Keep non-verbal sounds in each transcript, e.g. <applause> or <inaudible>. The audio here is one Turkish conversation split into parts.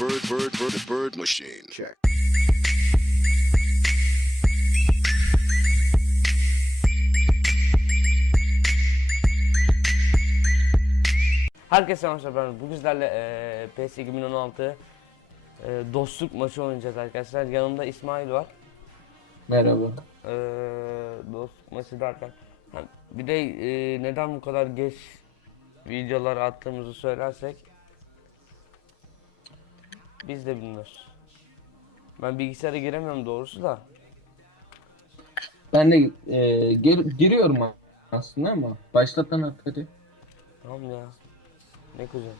bird, bird, bird, bird machine. Check. Herkese selamlar ben bugün sizlerle eee PS 2016 eee, dostluk maçı oynayacağız arkadaşlar. Yanımda İsmail var. Merhaba. Eee dostluk maçı derken ha, bir de eee, neden bu kadar geç videolar attığımızı söylersek biz de bilmiyoruz. Ben bilgisayara giremiyorum doğrusu da. Ben de e, gir- giriyorum aslında ama başlatan at hadi. Tamam ya. Ne kuzen.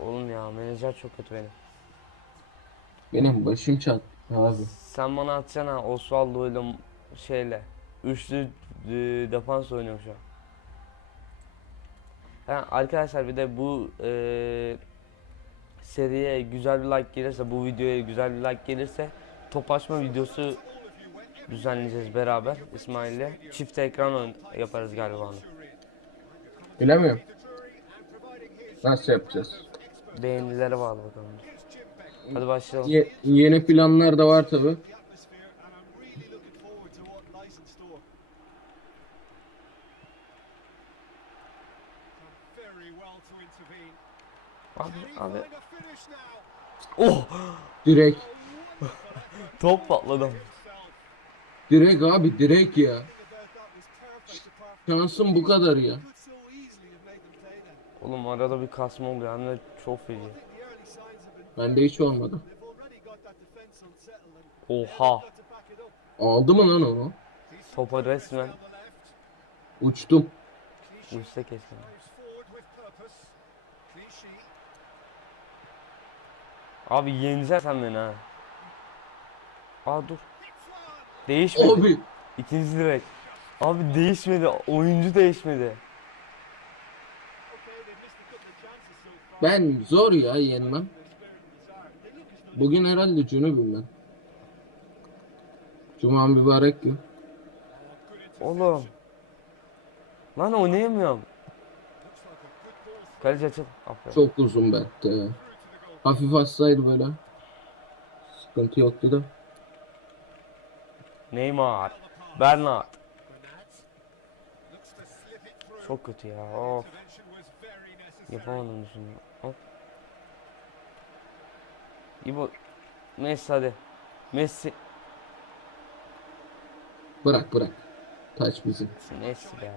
Oğlum ya menajer çok kötü benim. Benim başım çat abi. Sen bana atsana Osvaldo ile şeyle üçlü e, defans oynuyorum şu an. Ha, arkadaşlar bir de bu e, seriye güzel bir like gelirse bu videoya güzel bir like gelirse top açma videosu düzenleyeceğiz beraber İsmail'le. Çift ekran yaparız galiba onu. Bilemiyorum. Nasıl yapacağız? Beğenilere bağlı bakalım. Hadi başlayalım. Ye- yeni planlar da var tabi. Abi abi. Oh! Direkt. Top patladı. Direkt abi direkt ya. Şansım bu kadar ya. Oğlum arada bir kasma oluyor hem de çok feci. Bende hiç olmadı. Oha! Aldı mı lan onu? Topa resmen Uçtum. uçsa kesin. Abi yeneceksin sen beni ha. Aa dur. Değişmedi. Abi İkinci direk. Abi değişmedi. Oyuncu değişmedi. ben zor ya yenmem. Bugün herhalde cünübüm ben. Cuma mübarek gün. Oğlum. Lan oynayamıyorum. Kaleci açıl. Aferin. Çok uzun bette. Hafif hastaydı böyle. Sıkıntı yoktu da. Neymar. Bernard. Çok kötü ya. Of. Yapamadım şimdi. Hop. İbo. Messi hadi. Messi. Bırak bırak. Taç bizim. Messi be.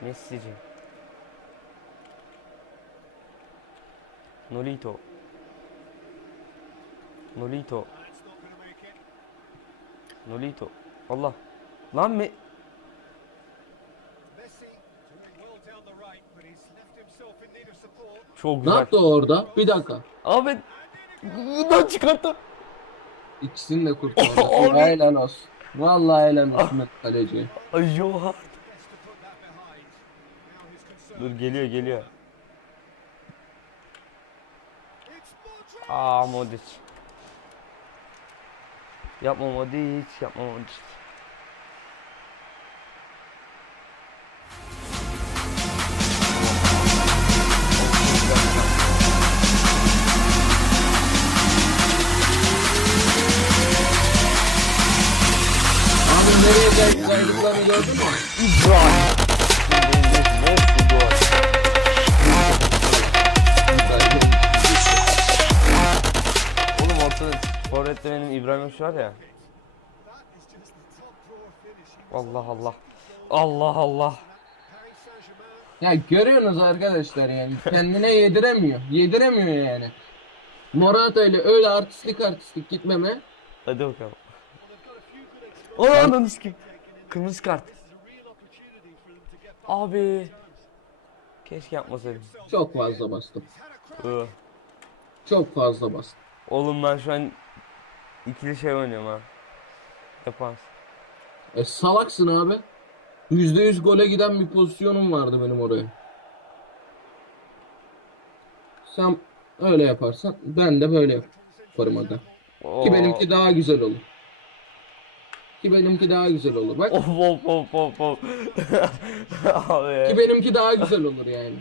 Messi'ci. Nolito. Nolito. Nolito. Allah. Lan me... Çok Ne güzel. yaptı o orada? Bir dakika. Abi bundan çıkarttım. İkisini de kurtardı. <laughs> Abi. helal olsun. Vallahi helal olsun kaleci. Ay yo. Dur geliyor geliyor. Aa Modric. Yapma Modric, yapma Modric. Abi nereye geldi saydıklarını gördün mü? İbrahim. Oğlum ortada Forvet'te benim İbrahimovic var ya. Allah Allah. Allah Allah. Ya görüyorsunuz arkadaşlar yani kendine yediremiyor. Yediremiyor yani. Morata ile öyle artistlik artistlik gitmeme. Hadi bakalım. Ananı sikeyim. Kırmızı kart. Abi. Keşke yapmasaydım. Çok fazla bastım. Çok fazla bastım. Oğlum ben şu an ikili şey oynuyorum ha. Defans. E salaksın abi. %100 gole giden bir pozisyonum vardı benim oraya. Sen öyle yaparsan ben de böyle yaparım aga. Ki benimki daha güzel olur. Ki benimki daha güzel olur. Bak Of of of of of. <laughs> Abi. ki benimki daha güzel olur yani.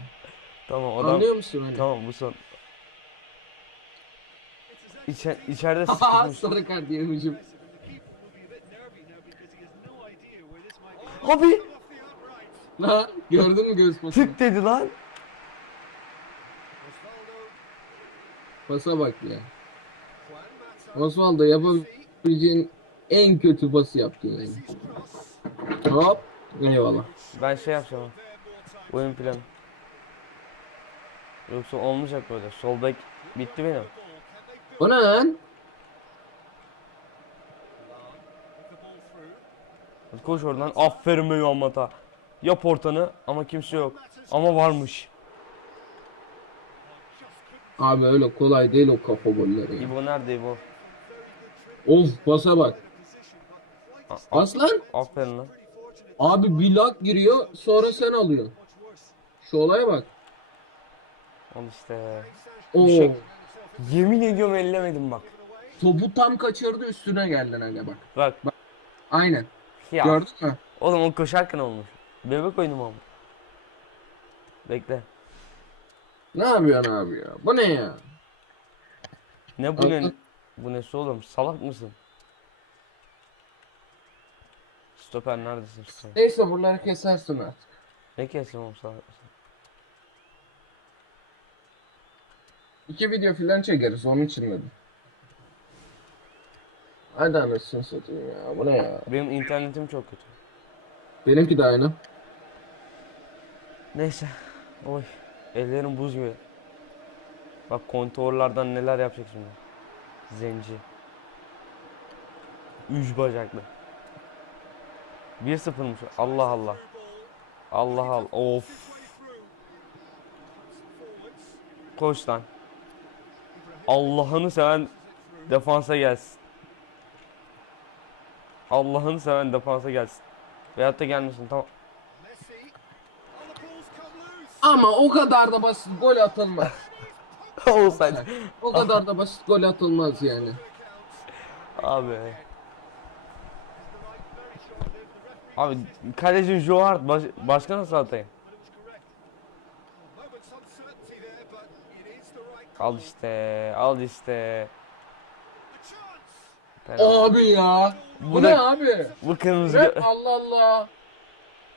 Tamam adam. Anlıyor musun beni? Tamam bu son. İçer, içeride Haha sıkışmış. sarı kart yemişim. Abi Ha gördün mü göz pasını? tık dedi lan. Pasa bak ya. Osvaldo yapabileceğin en kötü pası yaptın yani. Hop. Eyvallah. Ben şey yapacağım. Oyun planı. Yoksa olmayacak böyle. Sol bek bitti benim. O ne lan? Hadi koş oradan. Aferin be Yuanmata. Yap ortanı ama kimse yok. Ama varmış. Abi öyle kolay değil o kafa golleri. ya. İbo nerede İbo? Of pasa bak. A- Aslan. Aferin lan. Abi bir lak giriyor sonra sen alıyorsun. Şu olaya bak. Al işte. Oo. şey- Yemin ediyorum ellemedim bak. Topu tam kaçırdı üstüne geldin aga bak. Bak. Aynen. Ya. Gördün mü? Oğlum o koşarken olmuş. Bebek oyunu mu ama? Bekle. Ne yapıyorsun abi ya? Bu ne ya? Ne bu ne? Bu nesi oğlum? Salak mısın? Stoper neredesin stoper? Neyse buraları kesersin artık. Ne kesin oğlum salak mısın? İki video filan çekeriz onun için dedim. Hadi anasını satayım ya. Bu ne ya? Benim internetim çok kötü. Benimki de aynı. Neyse. Oy. Ellerim buz gibi. Bak kontorlardan neler yapacak şimdi. Zenci. Üç bacaklı. 1-0'mış. Allah Allah. Allah Allah. Of. Koş lan. Allah'ını seven defansa gelsin. Allah'ını seven defansa gelsin. Veyahut da gelmesin tamam. Ama o kadar da basit gol atılmaz. <laughs> Olsaydı. O kadar da basit gol atılmaz yani. Abi. Abi kaleci Joe Hart baş, başka nasıl atayım? Al işte, al işte. Penaltı. Abi ya. Bu, Bu ne da- abi? Bu kırmızı. Gö- Allah Allah.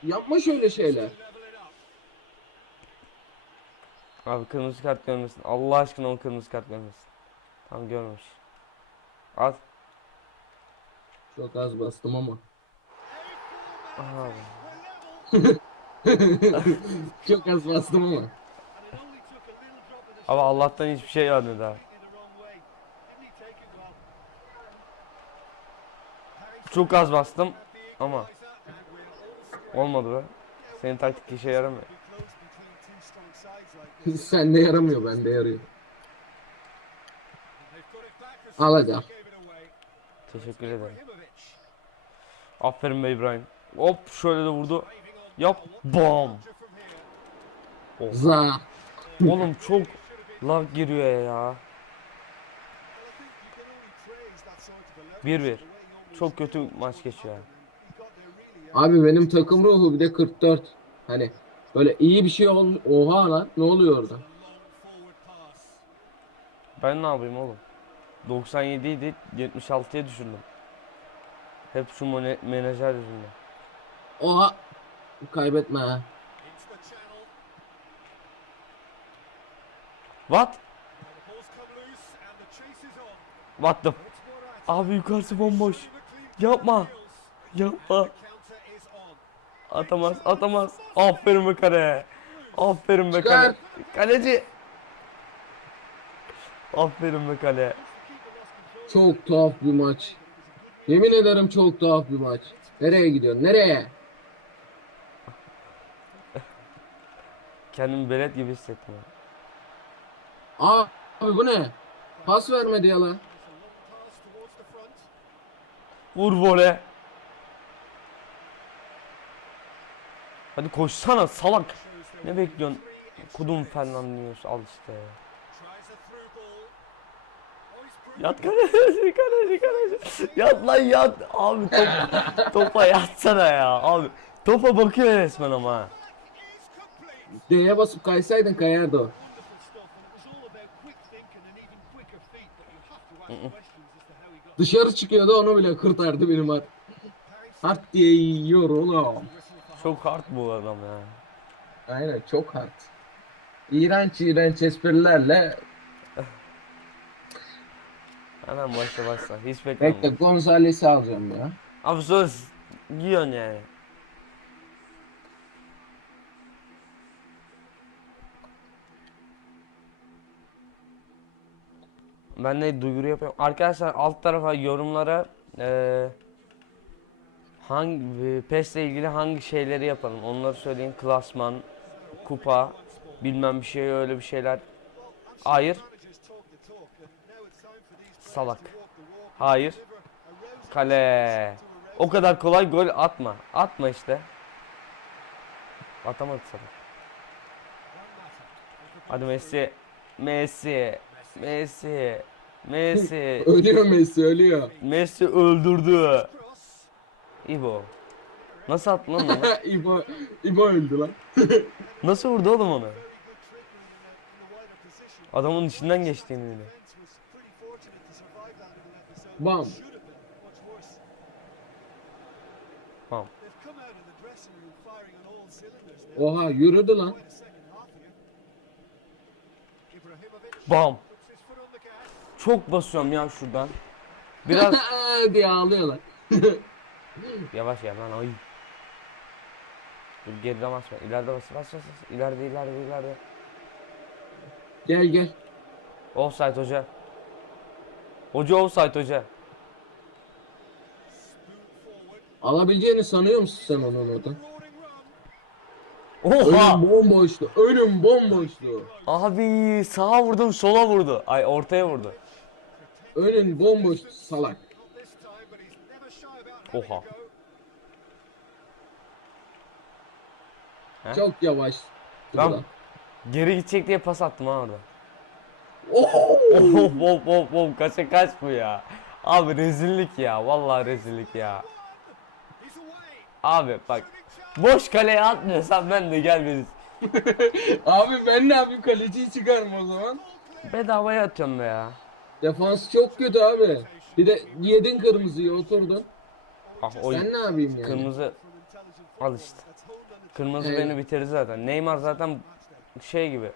Yapma şöyle şeyler. Abi kırmızı kart görmesin. Allah aşkına o kırmızı kart görmesin. Tam görmüş. Al. Çok az bastım ama. Aha. <laughs> Çok az bastım ama. Ama Allah'tan hiçbir şey gelmedi abi. Çok az bastım ama olmadı be. Senin taktik işe yaramıyor. <laughs> Sende yaramıyor bende yarıyor. Al hadi al. Teşekkür ederim. Aferin be İbrahim. Hop şöyle de vurdu. Yap. Bam. Za. Oğlum çok lag giriyor ya. 1-1. Çok kötü maç geçiyor. Abi benim takım ruhu bir de 44. Hani böyle iyi bir şey ol. Oha lan ne oluyor orada? Ben ne yapayım oğlum? 97 idi 76'ya düşürdüm. Hep şu menajer yüzünden. Oha. Kaybetme ha. What? What the? Abi yukarısı bomboş. Yapma. Yapma. Atamaz, atamaz. Aferin be kale. Aferin be kale. Kaleci. Aferin be kale. Çok tuhaf bir maç. Yemin ederim çok tuhaf bir maç. Nereye gidiyorsun? Nereye? Kendimi belet gibi hissettim. Abi bu ne? Pas vermedi ya lan. Vur vole. Hadi koşsana salak. Ne bekliyorsun? Kudum Fernandinho al işte. Yat kaleci kaleci kaleci. Yat lan yat. Abi top, <laughs> topa yatsana ya. Abi topa bakıyor resmen ama. D'ye basıp kaysaydın kayardı o. Dışarı çıkıyordu onu bile kurtardı benim at. Hart diye yiyor oğlum. Çok hard bu adam ya. Aynen çok hard. İğrenç iğrenç esprilerle Hemen başla başla. Hiç bekle beklemem. Gonzales'i alacağım ya. Abi söz giyiyorsun yani. Ben de duyuru yapıyorum. Arkadaşlar alt tarafa yorumlara eee hangi e, PES'le ilgili hangi şeyleri yapalım onları söyleyin. Klasman, kupa, bilmem bir şey öyle bir şeyler. Hayır. Salak. Hayır. Kale. O kadar kolay gol atma. Atma işte. Atamadı sana. Hadi Messi. Messi. Messi. Messi. <laughs> Ölüyor Messi ölüyor. Messi öldürdü. İbo. Nasıl attı lan onu? <laughs> İbo, İbo öldü lan. <laughs> Nasıl vurdu oğlum onu? Adamın içinden geçti yemin ederim. Bam. Tamam. Oha yürüdü lan. Bam. Çok basıyorum ya şuradan. Biraz <laughs> diye ağlıyorlar. <laughs> yavaş gel lan ay. Dur geride basma. İleride bas bas bas. bas. İleride ileride ileride. gel gel. Offside hoca. Hoca offside hoca. Alabileceğini sanıyor musun sen onun oradan? Oha! Önüm bomboştu. Önüm bomboştu. Abi sağa vurdum sola vurdu. Ay ortaya vurdu. Önün bomboştu salak. Oha. He? Çok yavaş. Ben geri gidecek diye pas attım ha orada. Oh! Of of of of kaça kaç bu ya. Abi rezillik ya. Vallahi rezillik ya. Abi bak. Boş kaleye atmıyorsan ben de gel biz. <laughs> Abi ben ne yapayım kaleciyi çıkarım o zaman. Bedavaya atıyorum be ya. Defans çok kötü abi. Bir de yedin kırmızıyı oturdun. Ah o Ben ne yapayım yani? kırmızı al işte. Kırmızı Evet. beni bitirdi zaten. Neymar zaten şey gibi.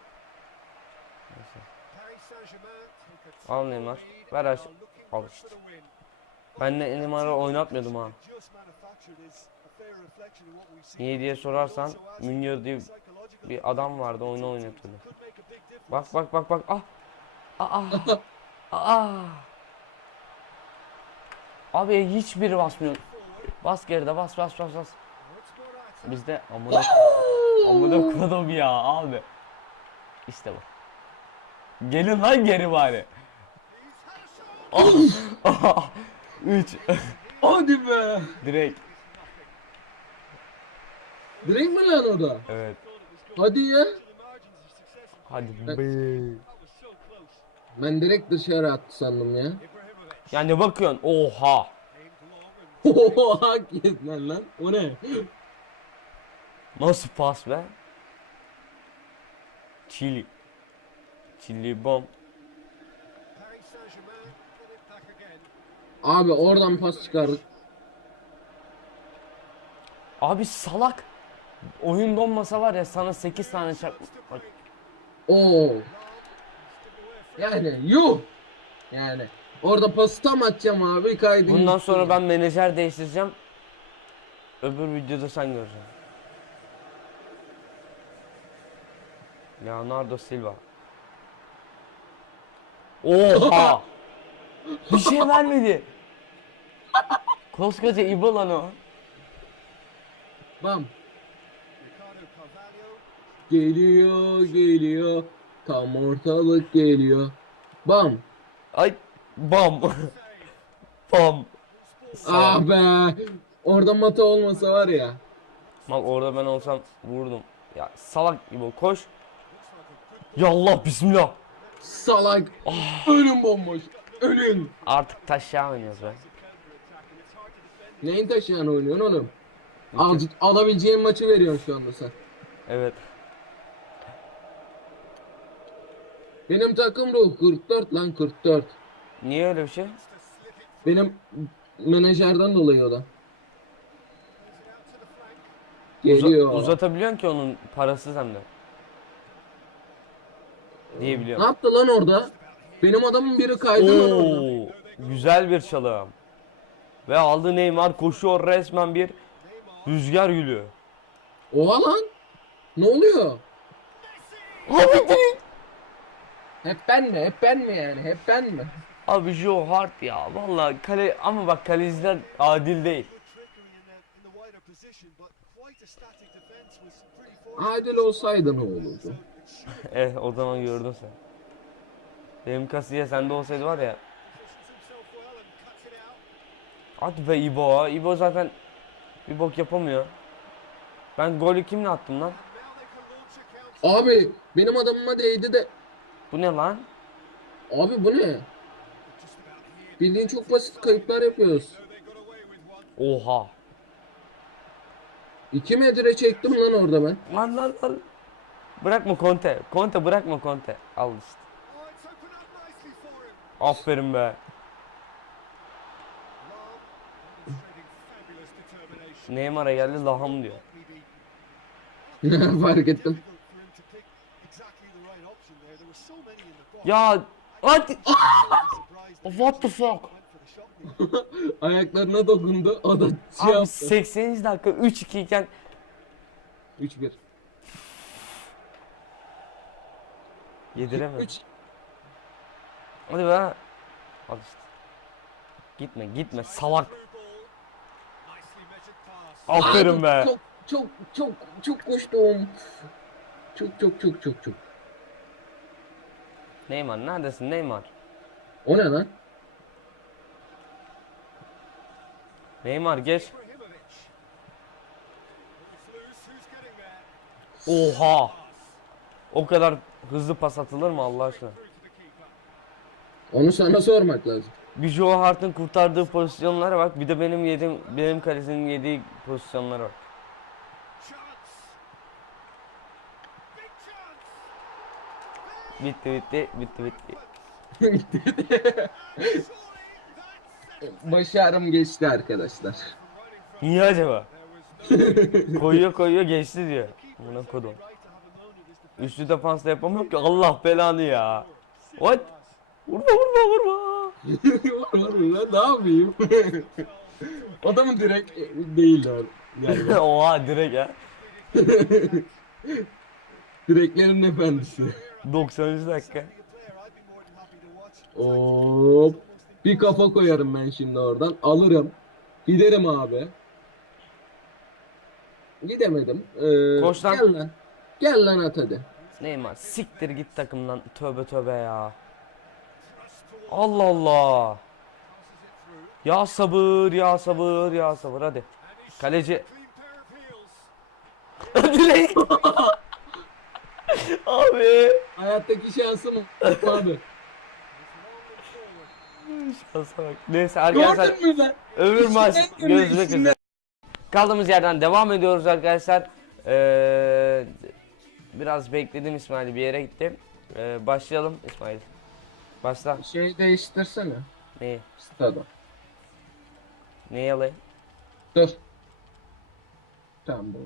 Neyse. Al Neymar. Ver aç. Al işte. Ben de Neymar'ı oynatmıyordum ha. Niye diye sorarsan Münir diye bir adam vardı oyunu oynatıyordu. Bak bak bak bak ah. Aa. <laughs> Aa. Abi hiçbiri basmıyor. Bas geride bas bas bas bas. Bizde amına amına kodum ya abi. İşte bu. Gelin lan geri bari. <laughs> Ah. 3 Hadi be. direkt Direkt mi lan o da? evet. Hadi ya. Hadi be. Ben direkt dışarı attı sandım ya. Ya ne bakıyorsun? Oha. Oha hakikaten lan. O ne? Nasıl pas be? Chili. Chili bomb. Abi oradan pas çıkardık. Abi salak. Oyun donmasa var ya sana 8 tane çarp... Oo. Yani yuh. Yani. Orada pası tam atacağım abi kaydı. Bundan gitti. sonra ben menajer değiştireceğim. Öbür videoda sen göreceksin. Leonardo Silva. Oha! <laughs> Bir şey vermedi. Koskoca İbo lan o. Bam. Geliyor geliyor. Tam ortalık geliyor. Bam. Ay bam. <laughs> bam. Ah be. Orada mata olmasa var ya. Bak orada ben olsam vurdum. Ya salak İbo koş. Yallah bismillah. Salak. Önüm bomboş. Ölün. Artık taşya oynuyoruz be. Neyin taşıyan oynuyorsun oğlum? Al, alabileceğin maçı veriyorsun şu anda sen. Evet. Benim takım ruh 44 lan 44. Niye öyle bir şey? Benim menajerden dolayı o da. Geliyor. Uza- uzatabiliyorsun ki onun parasız hem de. Diye ne biliyorum. yaptı lan orada? Benim adamın biri kaydı lan orada. Oo, güzel bir çalım. Ve aldı Neymar koşuyor resmen bir rüzgar gülü. Oha lan. Ne oluyor? Abi. Hep ben mi? Hep ben mi yani? Hep ben mi? Abi Joe Hart ya vallahi kale ama bak kaleciler adil değil. Adil olsaydı ne olurdu? <laughs> Eh o zaman gördün sen. Benim kasiye sende olsaydı var ya. Hadi be İbo. İbo zaten bir bok yapamıyor. Ben golü kimle attım lan? Abi benim adamıma değdi de. Bu ne lan? Abi bu ne? Bildiğin çok basit kayıplar yapıyoruz. Oha. 2 metre çektim lan orada ben. Lan lan lan. Bırakma Conte. Conte bırakma Conte. Al işte. Aferin be. Neymar'a geldi laham diyor. <laughs> Fark ettim. Ya hadi. <laughs> What the fuck? <laughs> Ayaklarına dokundu. O da şey Abi yaptı. 80. dakika 3-2 iken 3-1. yediremem. 3 Hadi be. Al işte. Gitme gitme salak. Aferin be. Çok çok çok çok koştum. Çok çok çok çok çok. Neymar neredesin Neymar? O ne lan? Neymar geç. Oha. O kadar hızlı pas atılır mı Allah aşkına? Onu sana sormak lazım. Bir Joe Hart'ın kurtardığı pozisyonlara bak. Bir de benim yediğim benim kalesinin yediği pozisyonlara bak. Bitti bitti bitti bitti. <laughs> Başarım geçti arkadaşlar. Niye acaba? koyuyor koyuyor geçti diyor. Buna kodum. Üçlü defans da yapamıyor ki Allah belanı ya. What? Vurma vurma vurma. <laughs> var lan ne yapayım? <laughs> Adamın direkt e, değil. Yani Oha direkt ya. direklerin efendisi. 90. dakika. Hop. Bir kafa koyarım ben şimdi oradan. Alırım. Giderim abi. Gidemedim. Ee, Koş lan. Gel lan. Gel lan at hadi. Neymar siktir git takımdan. Tövbe tövbe ya. Allah Allah. Ya sabır ya sabır ya sabır hadi. Kaleci. <laughs> Direkt. <laughs> Abi. Hayattaki şansım abi. Şansa bak. Neyse arkadaşlar Gördün mü lan? öbür maç İçinden üzere. Kaldığımız yerden devam ediyoruz arkadaşlar. Ee, biraz bekledim İsmail bir yere gitti. Ee, başlayalım İsmail. Başla. Şey değiştirsene. Neyi? Stada. Neyi alayım? Dur. Tamam bu.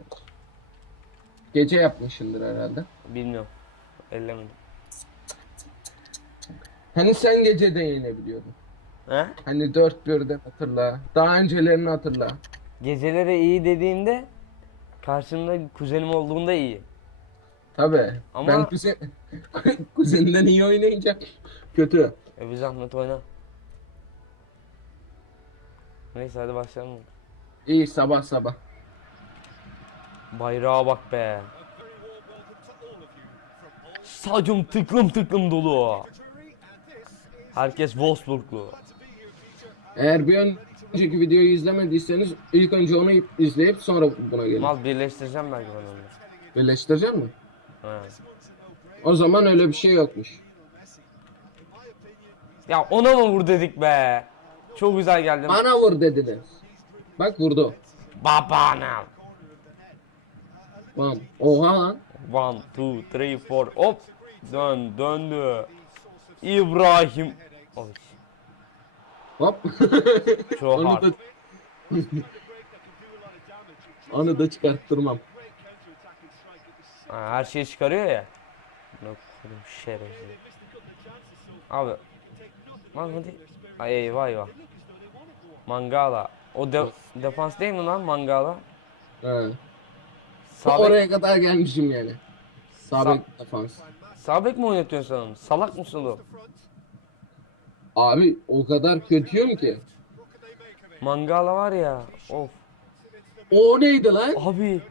Gece yapmışındır herhalde. Bilmiyorum. Ellemedim. Hani sen gece de yenebiliyordun. He? Hani 4 birden hatırla. Daha öncelerini hatırla. Geceleri iyi dediğimde karşımda kuzenim olduğunda iyi. Tabi. Ama- Ben kuzen... <laughs> kuzeninden iyi oynayınca kötü. E bir zahmet oyna. Neyse hadi başlayalım. İyi sabah sabah. Bayrağa bak be. Stadyum tıklım tıklım dolu. Herkes Wolfsburglu. Eğer bir önceki videoyu izlemediyseniz ilk önce onu izleyip sonra buna gelin. Mal birleştireceğim belki ben onu. Birleştirecek mi? He. O zaman öyle bir şey yokmuş. Ya ona mı vur dedik be? Çok güzel geldin. Bana vur dediler. Bak vurdu. Babana. Bam. Oha lan. One, two, three, four. Hop. Dön, döndü. İbrahim. Oy, Hop. <laughs> Çok onu hard. da onu da çıkarttırmam. Ha, her şeyi çıkarıyor ya. Ne koyayım şerefsiz. Abi. Lan hadi. Ay eyvah eyvah. Mangala. O de defans değil mi lan Mangala? He. Sağ bek, Oraya kadar gelmişim yani. Sağ bek defans. sağ bek mi oynatıyorsun sen onu? Salak mısın oğlum? Abi o kadar kötüyüm ki. Mangala var ya. Of. O neydi lan? Abi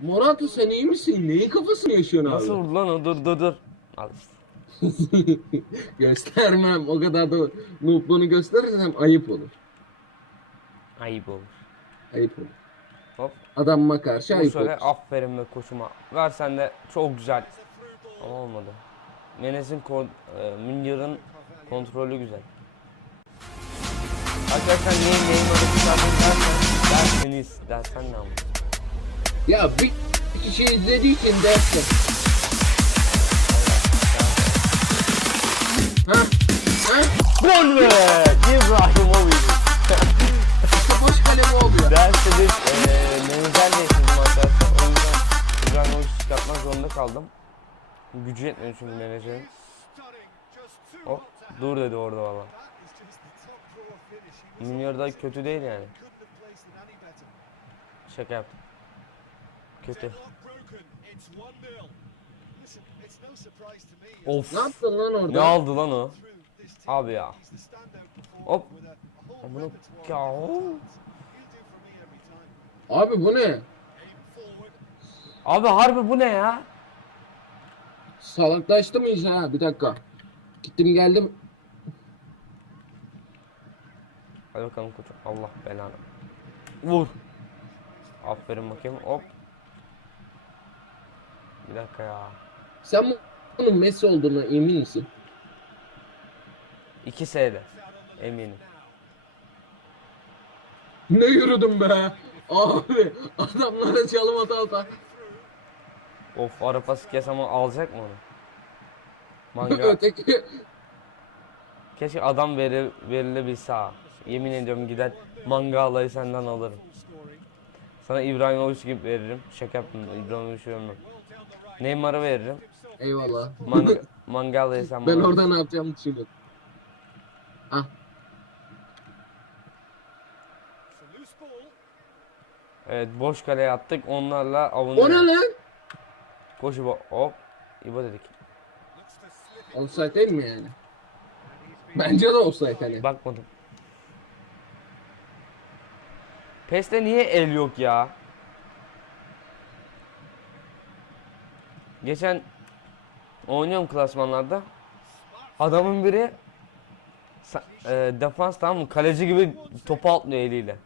Morata sen iyi misin? Neyin kafasını yaşıyorsun nasıl abi? vurdu lan o? Dur dur dur. Al işte. <laughs> Göstermem. O kadar da noobluğunu gösterirsem ayıp olur. Ayıp olur. Ayıp olur. Hop. Adamıma karşı Bu ayıp söyle olur. aferin be koçuma. Versen de çok güzel. Ama olmadı. Menez'in kon e, Münir'in kontrolü güzel. Arkadaşlar neyin neyin öyle çıkardın dersen derseniz dersen ne ama. Ya bir kişi izlediği için dersin. Ha? Ha? Gol be! İbrahimovic. Boş kalemi oluyor. Derseniz eee menajer değiştirdim arkadaşlar. O yüzden İbrahimovic çıkartmak zorunda kaldım. Gücü yetmedi çünkü menajerin. Hop dur dedi orada valla. Münir da kötü değil yani. Şaka yaptım. Kötü. Of. Ne yaptın lan Ne orada? aldı lan o? Abi ya. Hop. Amına ya. Abi bu ne? Abi harbi bu ne ya? Salaklaştı mı iyice ha? Bir dakika. Gittim geldim. Hadi bakalım koçum. Allah belanı. Vur. Aferin bakayım. Hop. Bir dakika ya. Sen bunun Messi olduğuna emin misin? 2 S'de. Eminim. Ne yürüdüm be? Abi adamlara çalım ata ata. Of ara pası kes ama alacak mı onu? Manga. <laughs> Öteki Keşke adam veri, verilebilse ha. Yemin ediyorum gider mangalayı senden alırım. Sana İbrahimovic gibi veririm. Şaka yaptım. İbrahimovic vermem. Neymar'ı veririm. Eyvallah. Man <laughs> Mangalayı sen ben bana orada ne yapacağımı düşünüyorum. Ah Evet boş kaleye attık. Onlarla o avunuyor. ne lan? Koş İbo. Hop. İbo dedik. Offside değil mi yani? Bence de offside hani. Bakmadım. PES'te niye el yok ya? Geçen oynuyorum klasmanlarda. Adamın biri e, defans tamam mı? Kaleci gibi topu atlıyor eliyle.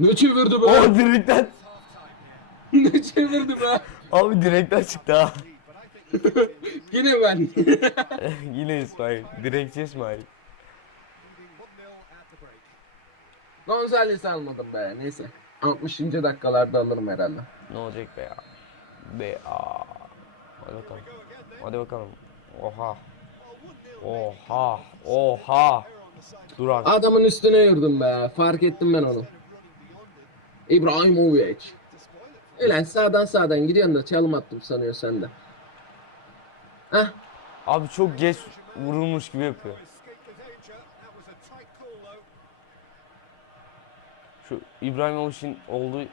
Ne çevirdi O be? direkten <laughs> ne çevirdi be? abi direkten çıktı ha. <laughs> Yine ben. <laughs> Yine İsmail. Direkçi İsmail. Gonzales'i almadım be. Neyse. 60. dakikalarda alırım herhalde. Ne olacak be ya? Be ya. Hadi bakalım. Hadi bakalım. Oha. Oha. Oha. Dur artık. Adamın üstüne yürüdüm be. Fark ettim ben onu. İbrahimovic. Ulan sağdan sağdan gidiyorsun da çalım attım sanıyor sen de. Heh. Abi çok geç vurulmuş gibi yapıyor. Şu İbrahimovic'in olduğu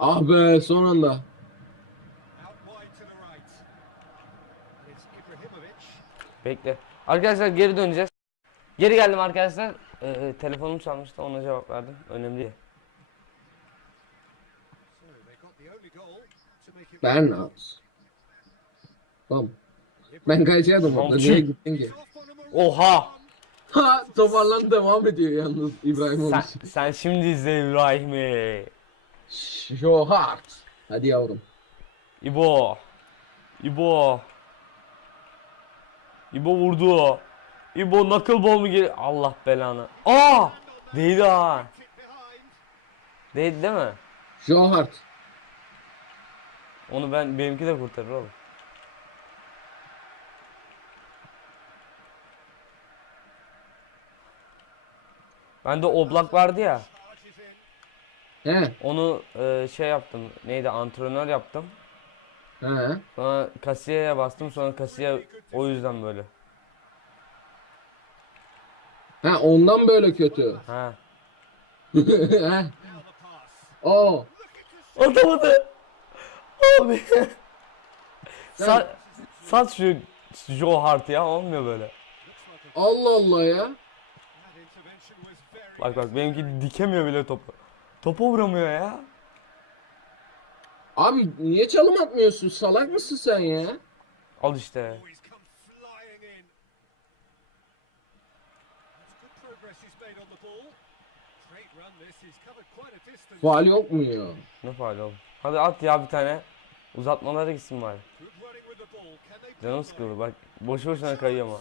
Ah be son anda. bekle. Arkadaşlar geri döneceğiz. Geri geldim arkadaşlar. Ee, telefonum çalmıştı ona cevap verdim. Önemli. Bernat. Tamam. Ben kaçıyordum orada. Niye gittin ki? Oha. Ha toparlan devam ediyor yalnız İbrahimovic. Sen, sen şimdi izle İbrahim'i. Show heart. Hadi yavrum. İbo. İbo. İbo vurdu. İbo knuckleball mu gel? Allah belanı. Aa! Değdi ha. Değdi değil mi? Joe Hart. Onu ben benimki de kurtarır oğlum. Bende oblak vardı ya. He. Onu e, şey yaptım. Neydi? Antrenör yaptım. He. Sonra kasiyeye bastım. Sonra kasiye o yüzden böyle. Ha ondan böyle kötü. Ha. <laughs> He. Oo. Atamadı. Abi. Sa sat şu Joe Hart ya olmuyor böyle. Allah Allah ya. Bak bak benimki dikemiyor bile topu. Topa vuramıyor ya. Abi niye çalım atmıyorsun? Salak mısın sen ya? Al işte. Faal yok mu ya? Ne faal oğlum. Hadi at ya bir tane. Uzatmalara gitsin bari. Canım sıkıldı bak. Boşu boşuna kayıyor ama.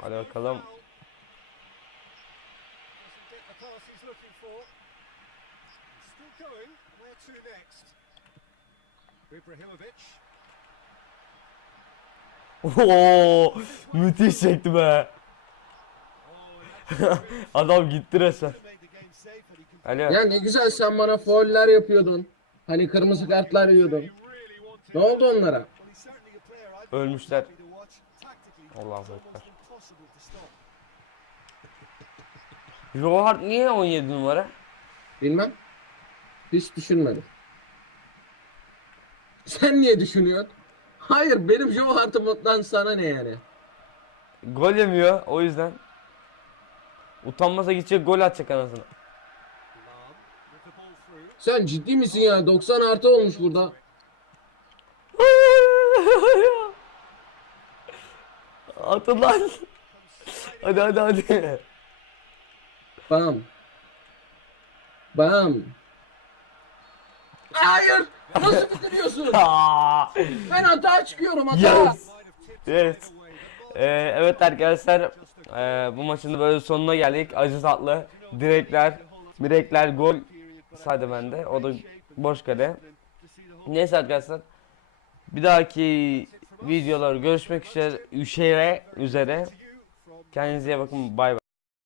Hadi bakalım. <laughs> Oo, müthiş çekti be. <laughs> Adam gitti resmen. Alo. Ya ne güzel sen bana fauller yapıyordun. Hani kırmızı kartlar yiyordun. Ne oldu onlara? Ölmüşler. Allahu ekber. Joe Hart niye 17 numara? Bilmem. Hiç düşünmedim. Sen niye düşünüyorsun? Hayır benim Joe Hart'ımdan sana ne yani? Gol yemiyor o yüzden. Utanmasa gidecek gol atacak anasını. Sen ciddi misin ya? 90 artı olmuş burada. <laughs> Atın lan. Hadi hadi hadi. Bam. Bam. Hayır. Nasıl bitiriyorsun? <laughs> Ben hata çıkıyorum hata. yes. Yes. Ee, evet arkadaşlar ee, bu maçın böyle sonuna geldik. Acı tatlı. Direkler, direkler gol saydı bende. O da boş kale. Neyse arkadaşlar. Bir dahaki videolar görüşmek üzere, üzere, üzere. Kendinize iyi bakın. Bay bay.